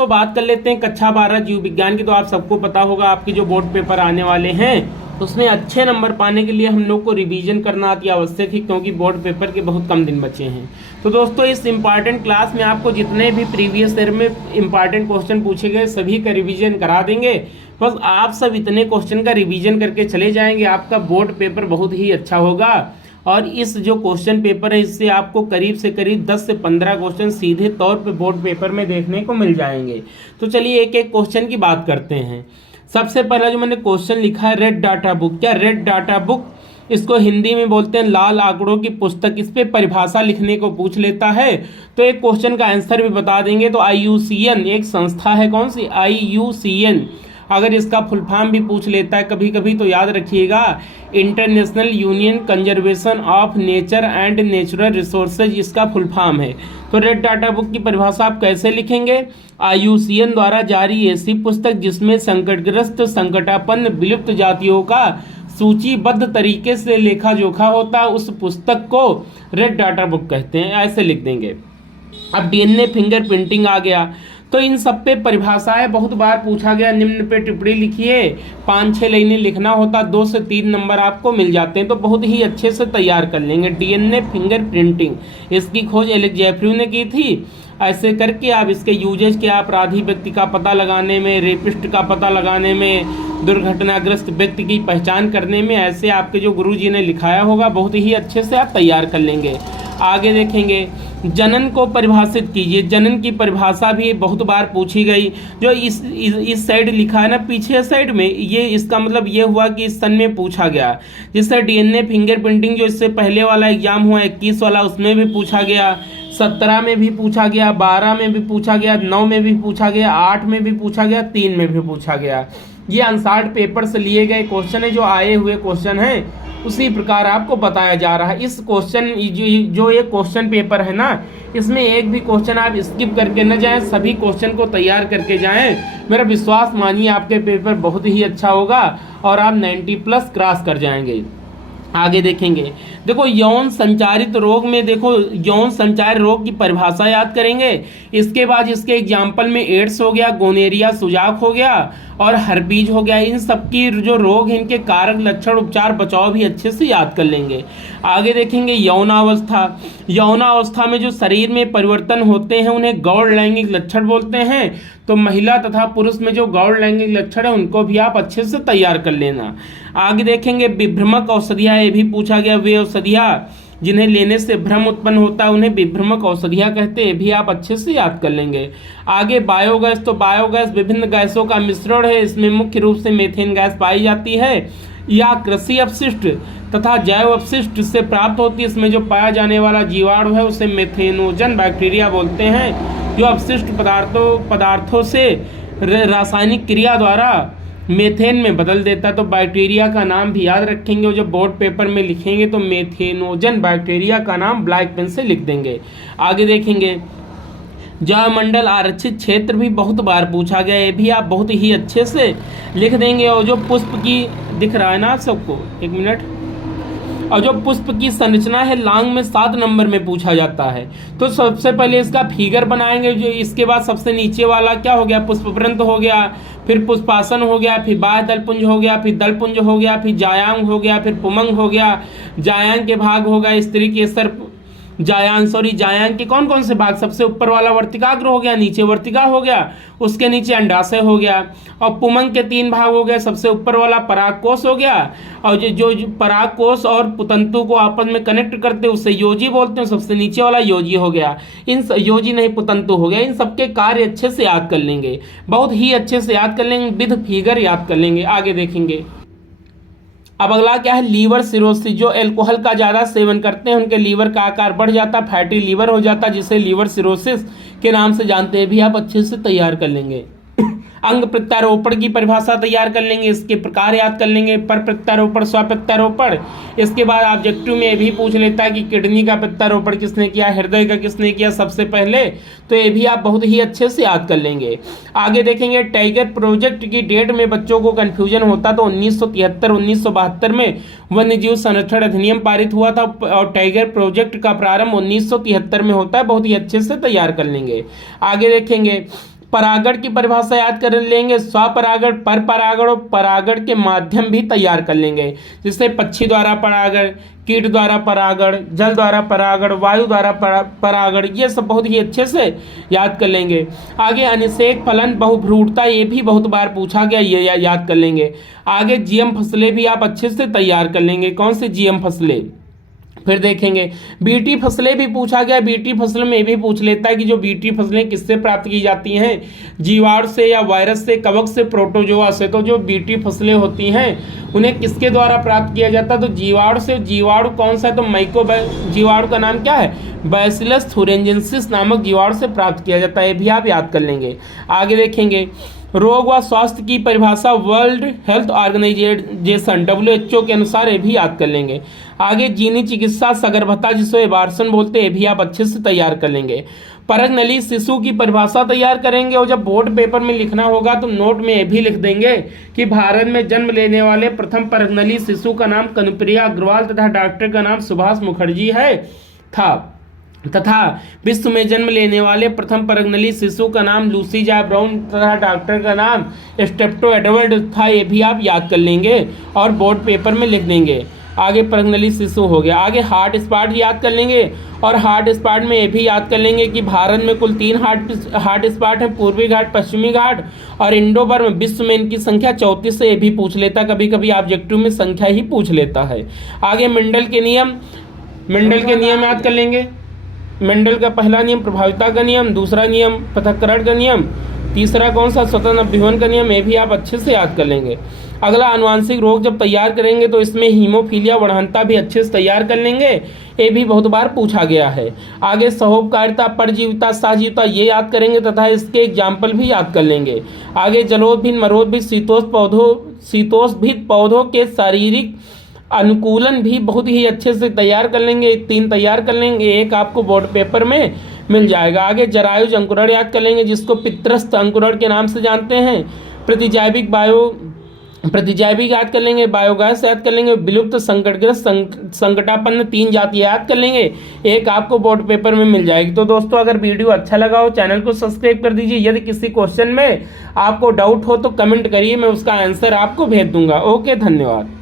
तो बात कर लेते हैं कक्षा 12 जीव विज्ञान की। तो आप सबको पता होगा आपके जो बोर्ड पेपर आने वाले हैं उसमें अच्छे नंबर पाने के लिए हम लोग को रिवीजन करना अति आवश्यक है, क्योंकि बोर्ड पेपर के बहुत कम दिन बचे हैं। तो दोस्तों इस इम्पॉर्टेंट क्लास में आपको जितने भी प्रीवियस ईयर में इम्पॉर्टेंट क्वेश्चन पूछे गए सभी का रिवीजन करा देंगे। बस आप सब इतने क्वेश्चन का रिवीजन करके चले जाएंगे, आपका बोर्ड पेपर बहुत ही अच्छा होगा। और इस जो क्वेश्चन पेपर है इससे आपको करीब से करीब 10 से 15 क्वेश्चन सीधे तौर पे बोर्ड पेपर में देखने को मिल जाएंगे। तो चलिए एक एक क्वेश्चन की बात करते हैं। सबसे पहला जो मैंने क्वेश्चन लिखा है रेड डाटा बुक। क्या रेड डाटा बुक, इसको हिंदी में बोलते हैं लाल आंकड़ों की पुस्तक। इस पे परिभाषा लिखने को पूछ लेता है तो एक क्वेश्चन का आंसर भी बता देंगे। तो IUCN एक संस्था है, कौन सी, IUCN। अगर इसका फुल फॉर्म भी पूछ लेता है कभी कभी तो याद रखिएगा, international union conservation of nature and natural resources इसका फुल फॉर्म है। तो रेड डाटा बुक की परिभाषा आप कैसे लिखेंगे, IUCN द्वारा जारी ऐसी पुस्तक जिसमें संकटग्रस्त संकटापन्न विलुप्त जातियों का सूचीबद्ध तरीके से लेखा जोखा होता, उस पुस्तक को रेड डाटा बुक कहते हैं, ऐसे लिख देंगे। अब DNA फिंगरप्रिंटिंग आ गया, तो इन सब पे परिभाषाएं बहुत बार पूछा गया। निम्न पे टिप्पणी लिखिए, 5-6 लाइनें लिखना होता, 2 से 3 नंबर आपको मिल जाते हैं। तो बहुत ही अच्छे से तैयार कर लेंगे। DNA फिंगरप्रिंटिंग, इसकी खोज एलेक्स जेफरी ने की थी। ऐसे करके आप इसके यूजेज के अपराधी व्यक्ति का पता लगाने में, रेपिस्ट का पता लगाने में, दुर्घटनाग्रस्त व्यक्ति की पहचान करने में, ऐसे आपके जो गुरुजी ने लिखाया होगा बहुत ही अच्छे से आप तैयार कर लेंगे। आगे देखेंगे, जनन को परिभाषित कीजिए। जनन की परिभाषा भी बहुत बार पूछी गई। जो इस साइड लिखा है ना, पीछे साइड में, ये इसका मतलब ये हुआ कि इस सन में पूछा गया। जिससे DNA फिंगरप्रिंटिंग जो इससे पहले वाला एग्जाम हुआ 21 वाला, उसमें भी पूछा गया, 17 में भी पूछा गया, 12 में भी पूछा गया, 9 में भी पूछा गया, 8 में भी पूछा गया, 3 में भी पूछा गया। ये अनसार्ड पेपर से लिए गए क्वेश्चन है, जो आए हुए क्वेश्चन हैं उसी प्रकार आपको बताया जा रहा है। इस क्वेश्चन जो ये क्वेश्चन पेपर है ना, इसमें एक भी क्वेश्चन आप स्किप करके न जाएं, सभी क्वेश्चन को तैयार करके जाएं। मेरा विश्वास मानिए आपके पेपर बहुत ही अच्छा होगा और आप 90+ क्रॉस कर जाएंगे। आगे देखेंगे, देखो यौन संचारित रोग में, देखो यौन संचार रोग की परिभाषा याद करेंगे। इसके बाद इसके एग्जाम्पल में एड्स हो गया, गोनेरिया सुजाक हो गया और हर्पीज हो गया। इन सबकी जो रोग हैं इनके कारक, लक्षण, उपचार, बचाव भी अच्छे से याद कर लेंगे। आगे देखेंगे यौनावस्था। यौनावस्था में जो शरीर में परिवर्तन होते हैं उन्हें गौण लैंगिक लक्षण बोलते हैं। तो महिला तथा पुरुष में जो गौण लैंगिक लक्षण है उनको भी आप अच्छे से तैयार कर लेना। आगे देखेंगे विभ्रमक औषधियाँ, ये भी पूछा गया। वे औषधियाँ जिन्हें लेने से भ्रम उत्पन्न होता है उन्हें विभ्रमक औषधियाँ कहते हैं, भी आप अच्छे से याद कर लेंगे। आगे बायोगैस, तो बायोगैस विभिन्न गैसों का मिश्रण है। इसमें मुख्य रूप से मीथेन गैस पाई जाती है या कृषि अपशिष्ट तथा जैव अपशिष्ट से प्राप्त होती है। इसमें जो पाया जाने वाला जीवाणु है उसे मेथेनोजन बैक्टीरिया बोलते हैं, जो अपशिष्ट पदार्थों से रासायनिक क्रिया द्वारा मेथेन में बदल देता है। तो बैक्टीरिया का नाम भी याद रखेंगे और जब बोर्ड पेपर में लिखेंगे तो मेथेनोजन बैक्टीरिया का नाम ब्लैक पेन से लिख देंगे। आगे देखेंगे जैवमंडल आरक्षित क्षेत्र भी बहुत बार पूछा गया, ये भी आप बहुत ही अच्छे से लिख देंगे। और जो पुष्प की, दिख रहा है ना आप सबको, एक मिनट, और जो पुष्प की संरचना है लांग में 7 नंबर में पूछा जाता है। तो सबसे पहले इसका फिगर बनाएंगे। जो इसके बाद सबसे नीचे वाला क्या हो गया, पुष्पवृंत हो गया, फिर पुष्पासन हो गया, फिर बाह्य दलपुंज हो गया, फिर दलपुंज हो गया, फिर जायांग हो गया, फिर पुमंग हो गया, जायांग के भाग हो गया, स्त्री केसर, जायांग के कौन कौन से भाग, सबसे ऊपर वाला वर्तिकाग्र हो गया, नीचे वर्तिका हो गया, उसके नीचे अंडाशय हो गया, और पुमंग के 3 भाग हो गए। सबसे ऊपर वाला परागकोश हो गया, और जो परागकोश और पुतंतु को आपस में कनेक्ट करते हैं उसे योजी बोलते हैं। सबसे नीचे वाला योजी हो गया, योजी नहीं पुतंतु हो गया। इन सबके कार्य अच्छे से याद कर लेंगे, बहुत ही अच्छे से याद कर लेंगे, विद फिगर याद कर लेंगे। आगे देखेंगे, अब अगला क्या है, लीवर सिरोसिस। जो अल्कोहल का ज़्यादा सेवन करते हैं उनके लीवर का आकार बढ़ जाता, फैटी लीवर हो जाता, जिसे लीवर सिरोसिस के नाम से जानते हैं, भी आप अच्छे से तैयार कर लेंगे। अंग प्रत्यारोपण की परिभाषा तैयार कर लेंगे, इसके प्रकार याद कर लेंगे, पर प्रत्यारोपण, स्व प्रत्यारोपण। इसके बाद ऑब्जेक्टिव में ये भी पूछ लेता है कि किडनी का प्रत्यारोपण किसने किया, हृदय का किसने किया सबसे पहले, तो ये भी आप बहुत ही अच्छे से याद कर लेंगे। आगे देखेंगे टाइगर प्रोजेक्ट की डेट में बच्चों को कन्फ्यूजन होता, तो 1973-1972 में वन्य जीव संरक्षण अधिनियम पारित हुआ था और टाइगर प्रोजेक्ट का प्रारंभ 1973 में होता है, बहुत ही अच्छे से तैयार कर लेंगे। आगे देखेंगे परागण की परिभाषा याद कर लेंगे, स्वपरागण, पर परागण और परागण के माध्यम भी तैयार कर लेंगे, जैसे पक्षी द्वारा परागण, कीट द्वारा परागण, जल द्वारा परागण, वायु द्वारा परागण, ये सब बहुत ही अच्छे से याद कर लेंगे। आगे अनिषेक फलन, बहुभ्रूणता, ये भी बहुत बार पूछा गया, ये याद कर लेंगे। आगे जीएम फसलें भी आप अच्छे से तैयार कर लेंगे, कौन से जीएम फसलें। फिर देखेंगे बीटी फसलें भी पूछा गया, बीटी फसलों में भी पूछ लेता है कि जो बीटी फसलें किससे प्राप्त की जाती हैं, जीवाणु से या वायरस से, कवक से, प्रोटोजोआ से। तो जो बीटी फसलें होती हैं उन्हें किसके द्वारा प्राप्त किया जाता है, तो जीवाणु से। जीवाणु कौन सा है, तो जीवाणु का नाम क्या है, बैसिलस थुरिंजेंसिस नामक जीवाणु से प्राप्त किया जाता है, ये भी आप याद कर लेंगे। आगे देखेंगे रोग व स्वास्थ्य की परिभाषा वर्ल्ड हेल्थ ऑर्गेनाइजेशन WHO के अनुसार, ये भी याद कर लेंगे। आगे जीनी चिकित्सा, सगर्भता जिसको एबार्सन बोलते हैं, ये भी आप अच्छे से तैयार कर लेंगे। परगनली शिशु की परिभाषा तैयार करेंगे, और जब बोर्ड पेपर में लिखना होगा तो नोट में ये भी लिख देंगे कि भारत में जन्म लेने वाले प्रथम परगनली शिशु का नाम कनुप्रिया अग्रवाल तथा डॉक्टर का नाम सुभाष मुखर्जी है तथा विश्व में जन्म लेने वाले प्रथम परगनली शिशु का नाम लूसी जॉय ब्राउन तथा डॉक्टर का नाम स्टेप्टो एडवर्ड था, ये भी आप याद कर लेंगे और बोर्ड पेपर में लिख देंगे। आगे परगनली शिशु हो गया। आगे हार्ट स्पॉट याद कर लेंगे, और हार्ट स्पॉट में ये भी याद कर लेंगे कि भारत में कुल 3 हार्ट स्पॉट हैं, पूर्वी घाट, पश्चिमी घाट और इंडो बर्मा। विश्व में इनकी संख्या 34 से, ये भी पूछ लेता, कभी कभी ऑब्जेक्टिव में संख्या ही पूछ लेता है। आगे मेंडल के नियम याद कर लेंगे। मेंडल का पहला नियम प्रभाविता का नियम, दूसरा नियम पृथक्करण का नियम, तीसरा कौन सा, स्वतंत्र अभ्युहन का नियम, ये भी आप अच्छे से याद कर लेंगे। अगला अनुवांशिक रोग जब तैयार करेंगे तो इसमें हीमोफीलिया बढ़ंता भी अच्छे से तैयार कर लेंगे, ये भी बहुत बार पूछा गया है। आगे सहोपकारिता, परजीविता, सहजीविता, ये याद करेंगे तथा इसके एग्जाम्पल भी याद कर लेंगे। आगे जलोदभिन्न, मरोदभिन्न, शीतोष्णभित पौधों के शारीरिक अनुकूलन भी बहुत ही अच्छे से तैयार कर लेंगे, 3 तैयार कर लेंगे, एक आपको बोर्ड पेपर में मिल जाएगा। आगे जरायुज अंकुरण याद कर लेंगे, जिसको पितृस्थ अंकुरण के नाम से जानते हैं। प्रतिजैविक याद कर लेंगे, बायोगैस याद कर लेंगे, विलुप्त संकटग्रस्त संकटापन्न 3 जाति याद कर लेंगे, एक आपको बोर्ड पेपर में मिल जाएगी। तो दोस्तों अगर वीडियो अच्छा लगा हो चैनल को सब्सक्राइब कर दीजिए। यदि किसी क्वेश्चन में आपको डाउट हो तो कमेंट करिए, मैं उसका आंसर आपको भेज दूंगा। ओके, धन्यवाद।